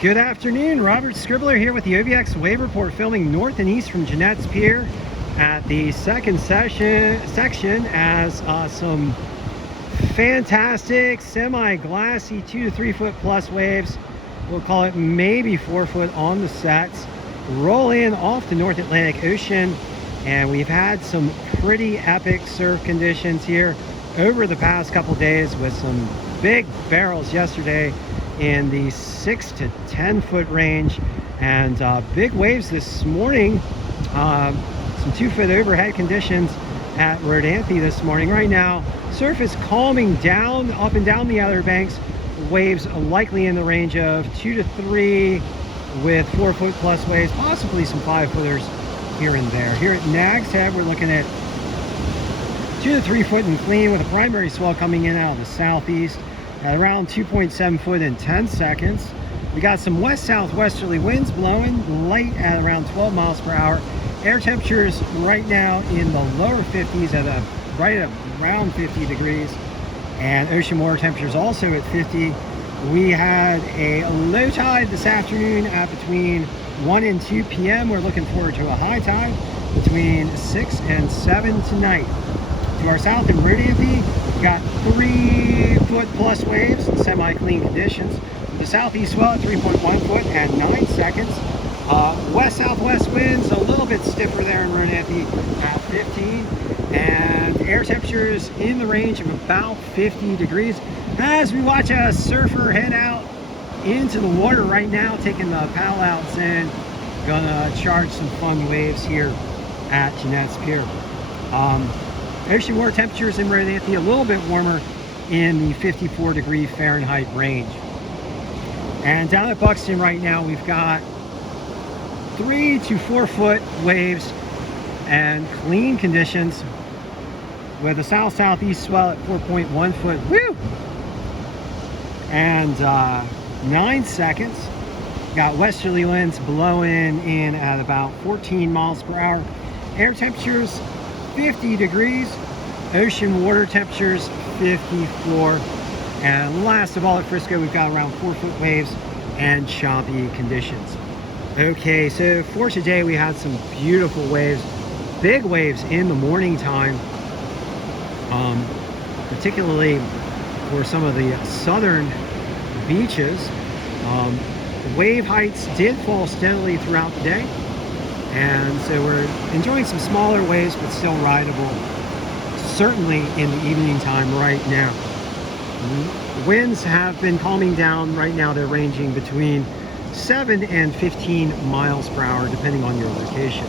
Good afternoon, Robert Scribbler here with the OBX Wave Report, filming north and east from Jeanette's Pier at the second section as some fantastic semi-glassy 2 to 3 foot plus waves, we'll call it maybe 4 foot on the sets, roll in off the North Atlantic Ocean. And we've had some pretty epic surf conditions here over the past couple days, with some big barrels yesterday in the 6 to 10 foot range, and big waves this morning. Some 2 foot overhead conditions at Rodanthe this morning. Right now, surf is calming down up and down the Outer Banks. Waves likely in the range of 2 to 3 with 4 foot plus waves, possibly some 5 footers here and there. Here at Nag's Head, we're looking at 2 to 3 foot and clean, with a primary swell coming in out of the southeast at around 2.7 foot in 10 seconds. We got some west-southwesterly winds blowing light at around 12 miles per hour. Air temperatures right now in the lower 50s at right around 50 degrees, and ocean water temperatures also at 50. We had a low tide this afternoon at between 1 and 2 p.m. We're looking forward to a high tide between 6 and 7 tonight. To our south in Rodanthe, we've got 3 foot plus waves and semi-clean conditions. The southeast swell at 3.1 foot and 9 seconds. West-southwest winds a little bit stiffer there in Rodanthe at 15. And air temperatures in the range of about 50 degrees. As we watch a surfer head out into the water right now, taking the paddle outs in, gonna charge some fun waves here at Jeanette's Pier. Ocean water temperatures in Rodanthe a little bit warmer in the 54 degree Fahrenheit range. And down at Buxton right now, we've got 3 to 4 foot waves and clean conditions, with a south-southeast swell at 4.1 foot. Woo! And 9 seconds. Got westerly winds blowing in at about 14 miles per hour. Air temperatures 50 degrees. Ocean water temperatures 54. And last of all, at Frisco, we've got around 4 foot waves and choppy conditions. Okay, so for today, we had some beautiful waves, big waves in the morning time, particularly for some of the southern beaches. Wave heights did fall steadily throughout the day, and so we're enjoying some smaller waves, but still rideable, certainly in the evening time right now. Winds have been calming down. Right now they're ranging between 7 and 15 miles per hour, depending on your location.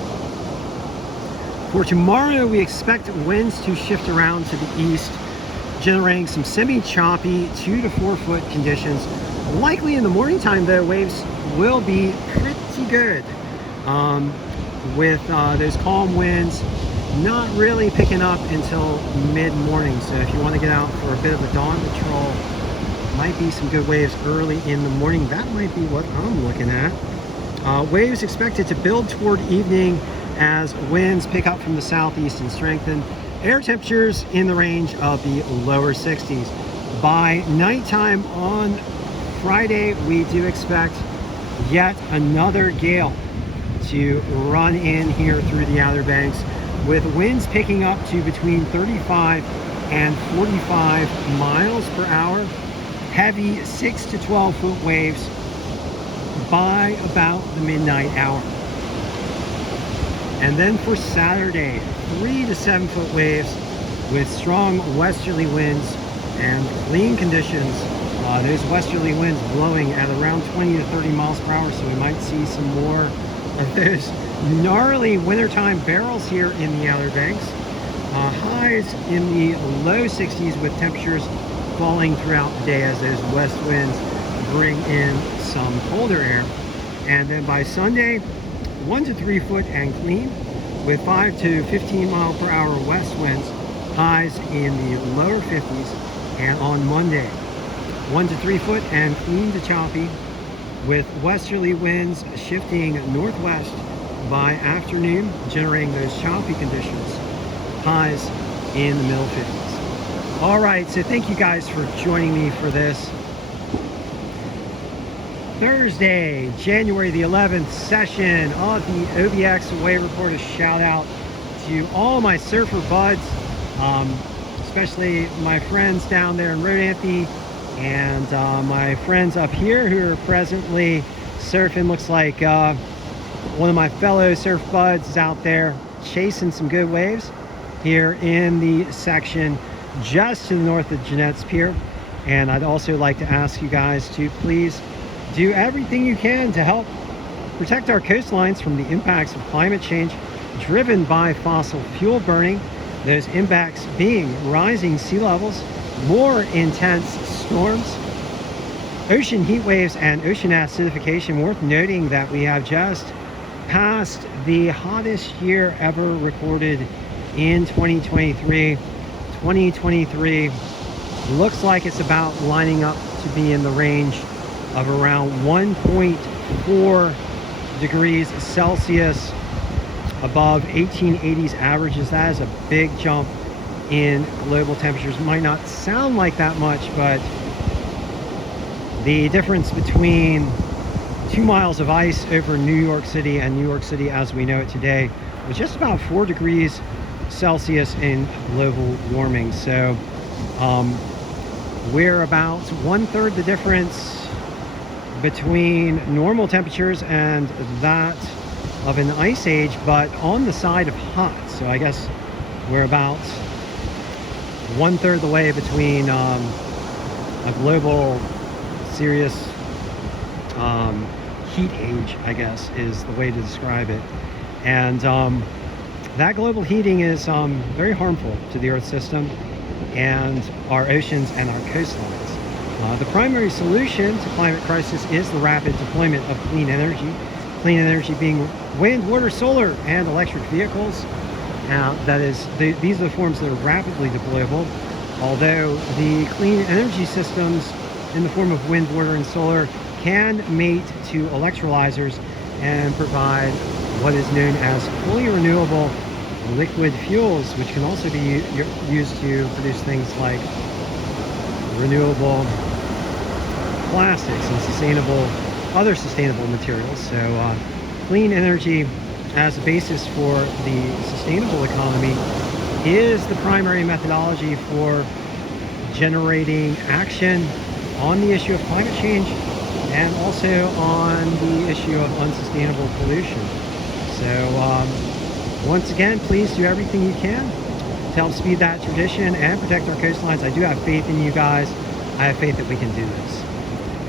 For tomorrow, we expect winds to shift around to the east, generating some semi-choppy 2 to 4 foot conditions. Likely in the morning time, though, waves will be pretty good, with those calm winds not really picking up until mid-morning. So if you want to get out for a bit of a dawn patrol, might be some good waves early in the morning. That might be what I'm looking at. Waves expected to build toward evening as winds pick up from the southeast and strengthen. Air temperatures in the range of the lower 60s. By nighttime on Friday, we do expect yet another gale to run in here through the Outer Banks, with winds picking up to between 35 and 45 miles per hour. Heavy 6 to 12 foot waves by about the midnight hour. And then for Saturday, 3 to 7 foot waves with strong westerly winds and clean conditions. Those westerly winds blowing at around 20 to 30 miles per hour, so we might see some more of those gnarly wintertime barrels here in the Outer Banks. Highs in the low 60s, with temperatures falling throughout the day as those west winds bring in some colder air. And then by Sunday, 1 to 3 foot and clean, with 5 to 15 mile per hour west winds, highs in the lower 50s. And on Monday, 1 to 3 foot and clean to choppy, with westerly winds shifting northwest by afternoon, generating those choppy conditions. Highs in the middle 50s. All right, so thank you guys for joining me for this Thursday, January the 11th session of the OBX Wave Report. A shout out to all my surfer buds, especially my friends down there in Rodanthe and my friends up here who are presently surfing. Looks like one of my fellow surf buds is out there chasing some good waves here in the section just to the north of Jeanette's Pier. And I'd also like to ask you guys to please do everything you can to help protect our coastlines from the impacts of climate change driven by fossil fuel burning. Those impacts being rising sea levels, more intense storms, ocean heat waves, and ocean acidification. Worth noting that we have just passed the hottest year ever recorded in 2023. 2023 looks like it's about lining up to be in the range of around 1.4 degrees Celsius above 1880s averages. That is a big jump in global temperatures. Might not sound like that much, but the difference between 2 miles of ice over New York City and New York City as we know it today was just about 4 degrees Celsius in global warming. So we're about 1/3 the difference between normal temperatures and that of an ice age, but on the side of hot. So I guess we're about 1/3 the way between a global serious heat age, I guess is the way to describe it. And that global heating is very harmful to the Earth system and our oceans and our coastlines. The primary solution to climate crisis is the rapid deployment of clean energy. Clean energy being wind, water, solar, and electric vehicles. These are the forms that are rapidly deployable, although the clean energy systems in the form of wind, water, and solar can mate to electrolyzers and provide what is known as fully renewable liquid fuels, which can also be used to produce things like renewable plastics and other sustainable materials. So clean energy as a basis for the sustainable economy is the primary methodology for generating action on the issue of climate change and also on the issue of unsustainable pollution. So once again, please do everything you can to help speed that tradition and protect our coastlines. I do have faith in you guys. I have faith that we can do this.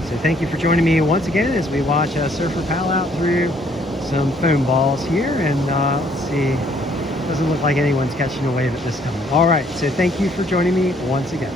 So thank you for joining me once again as we watch a surfer paddle out through some foam balls here. And let's see, doesn't look like anyone's catching a wave at this time. All right, so thank you for joining me once again.